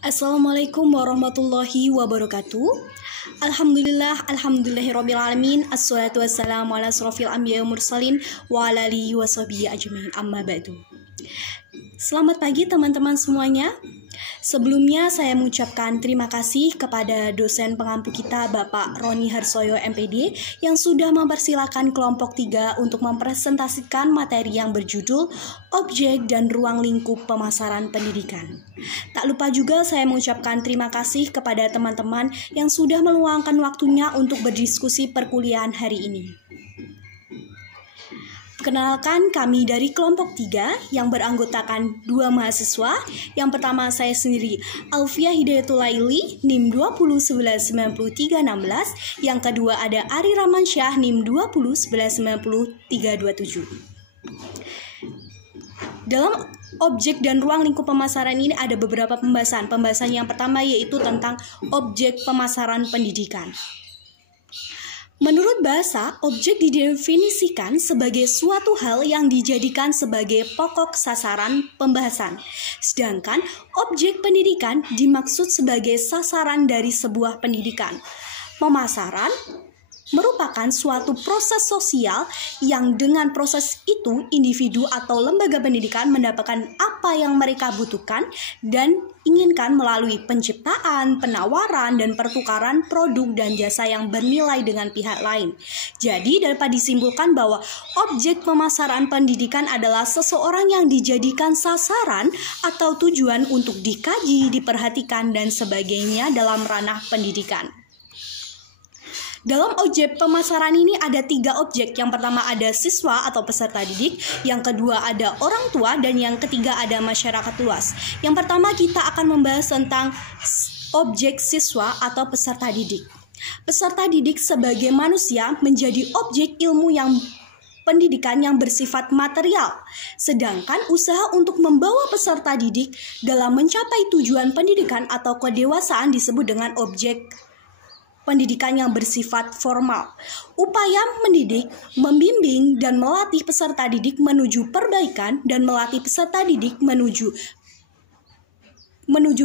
Assalamualaikum warahmatullahi wabarakatuh. Alhamdulillahirrabbilalamin. Assalatu wassalamu ala asrofil anbiya wa mursalin wa ala alihi wa sahbihi ajmain, amma ba'du. Selamat pagi teman-teman semuanya. Sebelumnya saya mengucapkan terima kasih kepada dosen pengampu kita Bapak Roni Harsoyo MPD yang sudah mempersilakan kelompok 3 untuk mempresentasikan materi yang berjudul Objek dan Ruang Lingkup Pemasaran Pendidikan. Tak lupa juga saya mengucapkan terima kasih kepada teman-teman yang sudah meluangkan waktunya untuk berdiskusi perkuliahan hari ini. Perkenalkan, kami dari kelompok 3 yang beranggotakan 2 mahasiswa. Yang pertama saya sendiri, Alfia Hidayatul Laili, NIM 20119316. Yang kedua ada Ari Ramansyah, NIM 20119327. Dalam objek dan ruang lingkup pemasaran ini ada beberapa pembahasan. Pembahasan yang pertama yaitu tentang objek pemasaran pendidikan. Menurut bahasa, objek didefinisikan sebagai suatu hal yang dijadikan sebagai pokok sasaran pembahasan. Sedangkan objek pendidikan dimaksud sebagai sasaran dari sebuah pendidikan. Pemasaran merupakan suatu proses sosial yang dengan proses itu individu atau lembaga pendidikan mendapatkan apa yang mereka butuhkan dan inginkan melalui penciptaan, penawaran, dan pertukaran produk dan jasa yang bernilai dengan pihak lain. Jadi dapat disimpulkan bahwa objek pemasaran pendidikan adalah seseorang yang dijadikan sasaran atau tujuan untuk dikaji, diperhatikan, dan sebagainya dalam ranah pendidikan. Dalam objek pemasaran ini ada 3 objek. Yang pertama ada siswa atau peserta didik, yang kedua ada orang tua, dan yang ketiga ada masyarakat luas. Yang pertama kita akan membahas tentang objek siswa atau peserta didik. Peserta didik sebagai manusia menjadi objek ilmu yang pendidikan yang bersifat material. Sedangkan usaha untuk membawa peserta didik dalam mencapai tujuan pendidikan atau kedewasaan disebut dengan objek pendidikan yang bersifat formal. Upaya mendidik, membimbing, dan melatih peserta didik menuju perbaikan dan melatih peserta didik menuju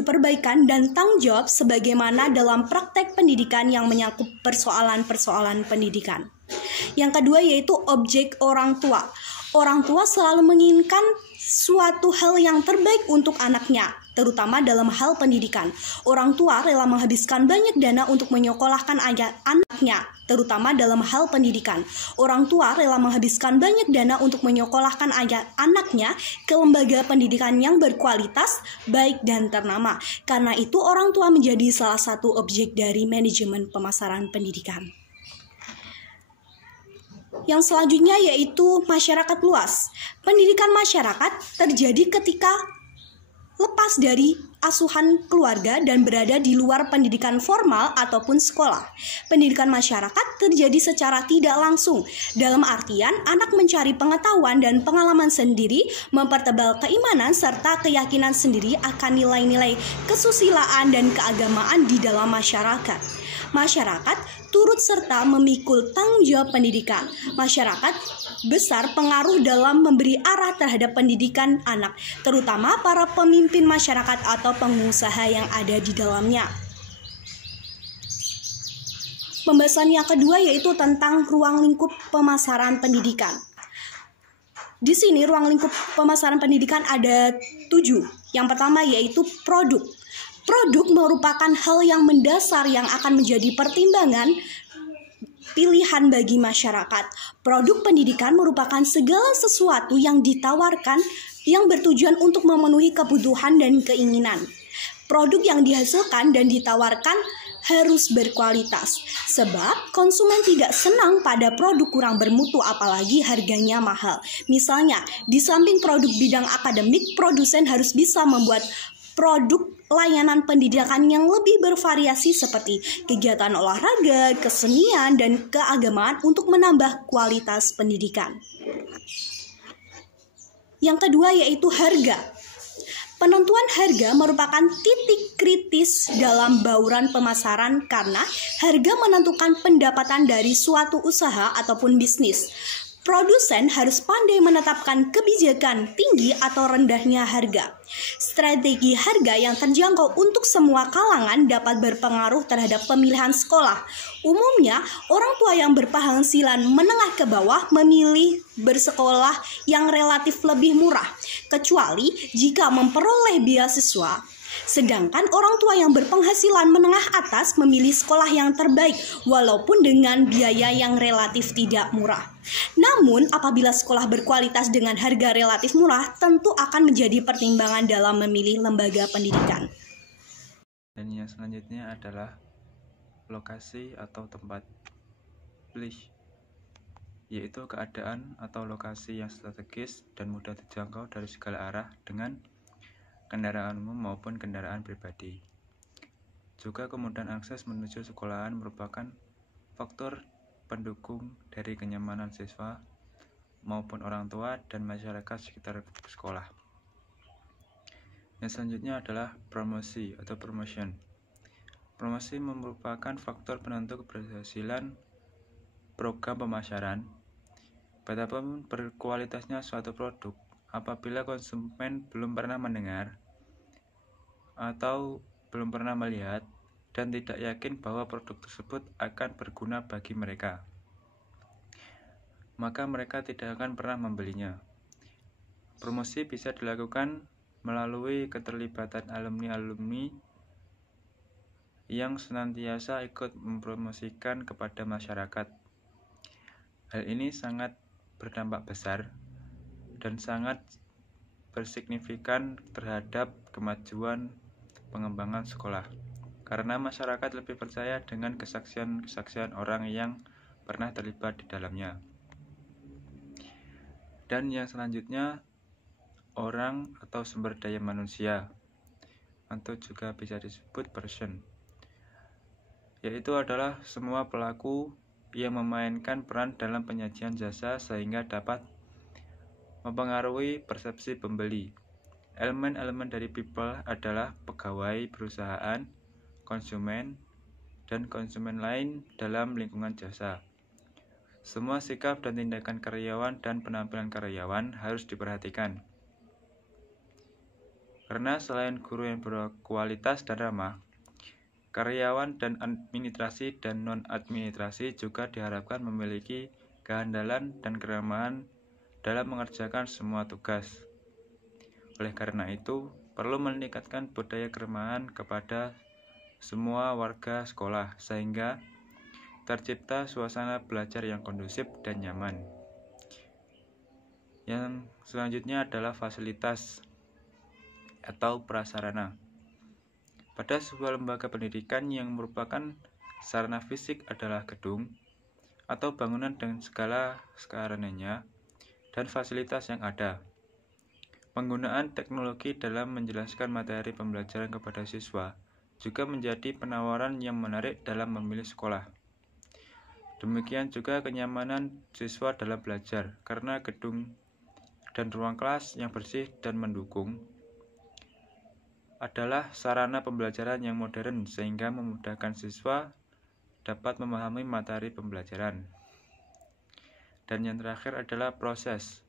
perbaikan dan tanggung jawab sebagaimana dalam praktek pendidikan yang menyangkut persoalan-persoalan pendidikan. Yang kedua yaitu objek orang tua. Orang tua selalu menginginkan suatu hal yang terbaik untuk anaknya, terutama dalam hal pendidikan. Orang tua rela menghabiskan banyak dana untuk menyekolahkan anaknya, terutama dalam hal pendidikan. Orang tua rela menghabiskan banyak dana untuk menyekolahkan anaknya ke lembaga pendidikan yang berkualitas, baik dan ternama. Karena itu orang tua menjadi salah satu objek dari manajemen pemasaran pendidikan. Yang selanjutnya yaitu masyarakat luas. Pendidikan masyarakat terjadi ketika lepas dari asuhan keluarga dan berada di luar pendidikan formal ataupun sekolah. Pendidikan masyarakat terjadi secara tidak langsung, dalam artian anak mencari pengetahuan dan pengalaman sendiri, mempertebal keimanan serta keyakinan sendiri akan nilai-nilai kesusilaan dan keagamaan di dalam masyarakat. Masyarakat turut serta memikul tanggung jawab pendidikan. Masyarakat besar pengaruh dalam memberi arah terhadap pendidikan anak, terutama para pemimpin masyarakat atau pengusaha yang ada di dalamnya. Pembahasan yang kedua yaitu tentang ruang lingkup pemasaran pendidikan. Di sini ruang lingkup pemasaran pendidikan ada 7. Yang pertama yaitu produk. Produk merupakan hal yang mendasar yang akan menjadi pertimbangan pilihan bagi masyarakat. Produk pendidikan merupakan segala sesuatu yang ditawarkan yang bertujuan untuk memenuhi kebutuhan dan keinginan. Produk yang dihasilkan dan ditawarkan harus berkualitas, sebab konsumen tidak senang pada produk kurang bermutu apalagi harganya mahal. Misalnya, di samping produk bidang akademik, produsen harus bisa membuat produk layanan pendidikan yang lebih bervariasi seperti kegiatan olahraga, kesenian, dan keagamaan untuk menambah kualitas pendidikan. Yang kedua yaitu harga. Penentuan harga merupakan titik kritis dalam bauran pemasaran karena harga menentukan pendapatan dari suatu usaha ataupun bisnis. Produsen harus pandai menetapkan kebijakan tinggi atau rendahnya harga. Strategi harga yang terjangkau untuk semua kalangan dapat berpengaruh terhadap pemilihan sekolah. Umumnya, orang tua yang berpenghasilan menengah ke bawah memilih bersekolah yang relatif lebih murah, kecuali jika memperoleh beasiswa. Sedangkan orang tua yang berpenghasilan menengah atas memilih sekolah yang terbaik walaupun dengan biaya yang relatif tidak murah. Namun apabila sekolah berkualitas dengan harga relatif murah tentu akan menjadi pertimbangan dalam memilih lembaga pendidikan. Dan yang selanjutnya adalah lokasi atau tempat place, yaitu keadaan atau lokasi yang strategis dan mudah dijangkau dari segala arah dengan kendaraan umum maupun kendaraan pribadi. Juga kemudahan akses menuju sekolahan merupakan faktor pendukung dari kenyamanan siswa maupun orang tua dan masyarakat sekitar sekolah. Yang selanjutnya adalah promosi atau promotion. Promosi merupakan faktor penentu keberhasilan program pemasaran. Betapapun berkualitasnya suatu produk, apabila konsumen belum pernah mendengar atau belum pernah melihat dan tidak yakin bahwa produk tersebut akan berguna bagi mereka, maka mereka tidak akan pernah membelinya. Promosi bisa dilakukan melalui keterlibatan alumni-alumni yang senantiasa ikut mempromosikan kepada masyarakat. Hal ini sangat berdampak besar dan sangat bersignifikan terhadap kemajuan pengembangan sekolah, karena masyarakat lebih percaya dengan kesaksian-kesaksian orang yang pernah terlibat di dalamnya. Dan yang selanjutnya, orang atau sumber daya manusia, atau juga bisa disebut person, yaitu adalah semua pelaku yang memainkan peran dalam penyajian jasa sehingga dapat mempengaruhi persepsi pembeli. Elemen-elemen dari people adalah pegawai perusahaan, konsumen, dan konsumen lain dalam lingkungan jasa. Semua sikap dan tindakan karyawan dan penampilan karyawan harus diperhatikan. Karena selain guru yang berkualitas dan ramah, karyawan dan administrasi dan non-administrasi juga diharapkan memiliki kehandalan dan keramahan dalam mengerjakan semua tugas. Oleh karena itu, perlu meningkatkan budaya keramahan kepada semua warga sekolah sehingga tercipta suasana belajar yang kondusif dan nyaman. Yang selanjutnya adalah fasilitas atau prasarana. Pada sebuah lembaga pendidikan yang merupakan sarana fisik adalah gedung atau bangunan dengan segala sarananya dan fasilitas yang ada. Penggunaan teknologi dalam menjelaskan materi pembelajaran kepada siswa juga menjadi penawaran yang menarik dalam memilih sekolah. Demikian juga kenyamanan siswa dalam belajar, karena gedung dan ruang kelas yang bersih dan mendukung adalah sarana pembelajaran yang modern sehingga memudahkan siswa dapat memahami materi pembelajaran. Dan yang terakhir adalah proses.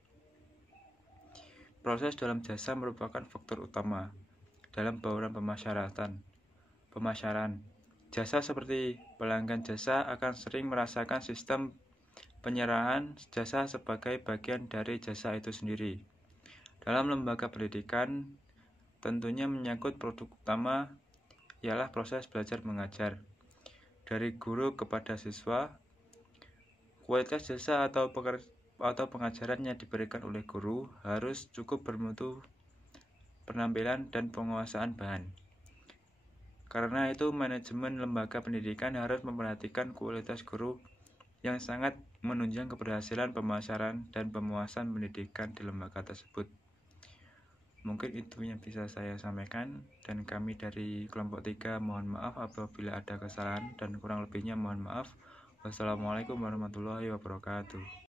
Proses dalam jasa merupakan faktor utama dalam bauran pemasaran. Jasa seperti pelanggan jasa akan sering merasakan sistem penyerahan jasa sebagai bagian dari jasa itu sendiri. Dalam lembaga pendidikan, tentunya menyangkut produk utama ialah proses belajar mengajar. Dari guru kepada siswa, kualitas jasa atau pengajaran yang diberikan oleh guru harus cukup bermutu penampilan dan penguasaan bahan. Karena itu, manajemen lembaga pendidikan harus memperhatikan kualitas guru yang sangat menunjang keberhasilan pemasaran dan pemuasan pendidikan di lembaga tersebut. Mungkin itu yang bisa saya sampaikan, dan kami dari kelompok 3 mohon maaf apabila ada kesalahan dan kurang lebihnya mohon maaf. Wassalamualaikum warahmatullahi wabarakatuh.